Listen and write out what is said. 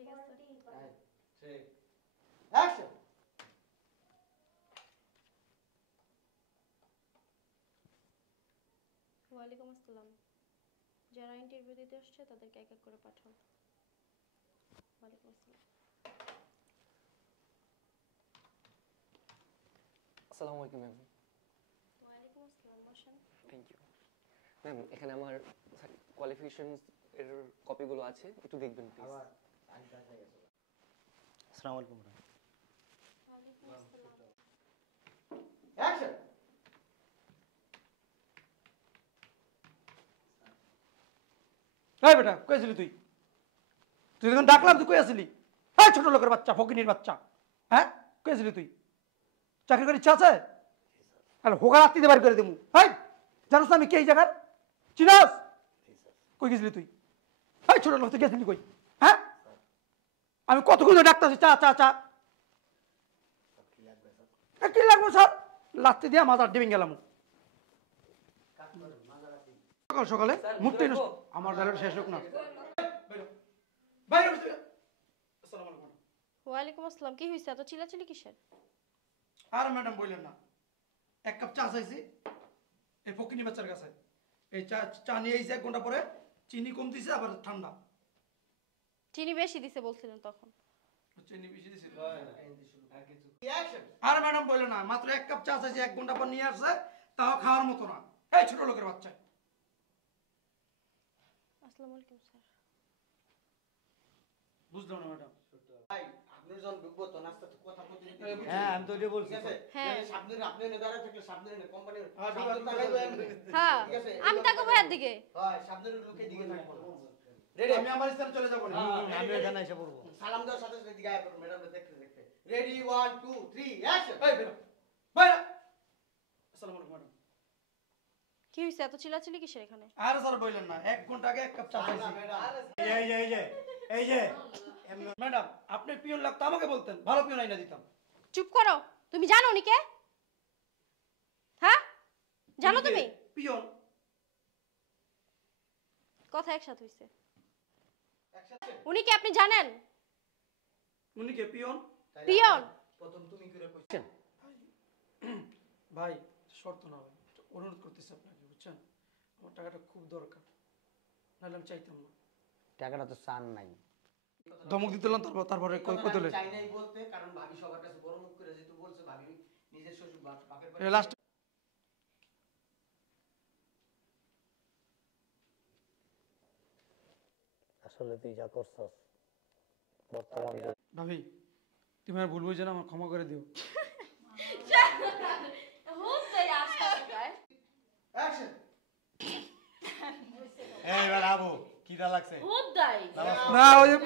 ঠিক আছে অ্যাকশন। ওয়ালাইকুম আসসালাম। যারা ইন্টারভিউ দিতে আসছে তাদেরকে এক এক করে পাঠাও। ওয়ালাইকুম আসসালাম। আসসালামু আলাইকুম ম্যাম। ওয়ালাইকুম আসসালাম, বসেন। Thank you ma'am. এখানে আমার কোয়ালিফিকেশনস এর কপিগুলো আছে, একটু দেখবেন প্লিজ। আসসালামু আলাইকুম ম্যাম। ওয়ালাইকুম আসসালাম। অ্যাকশন। এই বেটা কই আছিলি তুই? তুই যখন ডাকলাম তুই কই আছিলি? এই ছোট লোকের বাচ্চা, ফকিনীর বাচ্চা, হ্যাঁ কই আছিলি তুই? চাকরি করার ইচ্ছা আছে? আর হোগা রাত্রিতে বাড়ি করে দেবো। এই জানোস না আমি কে এই জায়গার? চিনাস? কই গেছিলি তুই? এই ছোট লোক তুই গেছিলি কই? হ্যাঁ আমি কতক্ষণ ধরে ডাকতেছি চা চা চা। কি লাগবো স্যার? লাত্তি দিয়া মাথার ডিবিং গেলাম সকাল সকালে মুক্তি আমার বেলার শেষ হোক না। ওয়ালাইকুম আসসালাম। কি হইছে এত চিল্লাচিল্লি কিসের? আর ম্যাডাম বললেন না, এক কাপ চা চাইছি এই ফকিনি বাচ্চার কাছে। এই চা চা নিয়ে এসে 1 ঘন্টা পরে চিনি কম দিছে, আবার ঠান্ডা। চিনি বেশি দিছে বলছিলেন তখন। চিনি বেশি দিছে। অ্যাকশন। আর ম্যাডাম বললেন না, মাত্র 1 কাপ চা চাইছি 1 ঘন্টা পর নিয়ে আসছে, তাও খাওয়ার মতো না। এই ছোট লোকের বাচ্চা। আসসালামু আলাইকুম স্যার। বুঝলাম না ম্যাডাম। ভাই আপনি যখন ঢুকবো তো নাস্তা তো কথা বলতে দিতে। হ্যাঁ আমি তো ওইটাই বলছি। ঠিক আছে? হ্যাঁ। সামনে আপনি এনে দাঁড়ায় থাকলে সামনে এনে কোম্পানির হ্যাঁ, সামনে তাকাই দেন। হ্যাঁ ঠিক আছে? আমি তাকে ভাইয়ের দিকে। হয় সামনের লোকের দিকে থাকবো। রেডি? আমি আমার স্থানে চলে যাবো না। আমি এখানে এসে পড়বো। সালাম দেওয়ার সাথে সাথে দিকে আয় করুন ম্যাডাম দেখতে দেখতে। Ready 1 2 3 action. এই বেরো বাইরে। আসসালামু আলাইকুম ম্যাডাম। কি হইছে এত চিল্লাচিল্লি কিসের এখানে? আর স্যার বললেন না, 1 ঘন্টা আগে 1 কাপ চা চাইছি। এই যে ম্যাডাম আপনি পিয়ন লাগতো আমাকে বলতেন, ভালো পিয়ন আইনা দিতাম। চুপ করো। তুমি জানো উনি কে? হ্যাঁ জানো তুমি? পিয়ন। কথা একসাথে হইছে। উনি কে আপনি জানেন? উনি কে? পিয়ন। পিয়ন। প্রথম তুমি করে কইছেন। ভাই শর্ত না ভাই, অনুরোধ করতেছি আপনাকে, বুঝছেন আমার টাকাটা খুব দরকার, নাহলে আমি চাইতাম না। টাকাটা তো চান নাই। ধমক দিতেলাম তারপরে কই দিলে চাই নাই বলতে, কারণ ভাবি সবার কাছে বড় মুখ করে যেহেতু বলছে, ভাবি নিজের শ্বশুর বাপের বাড়ি লাস্ট। আসলে তুই যা করছস বর্তমান ভাবি তুমি আর ভুল বুঝে না, আমার ক্ষমা করে দিও। অ্যাকশন। এই বেড়া আবু কিটা লাগছে? না ওই যে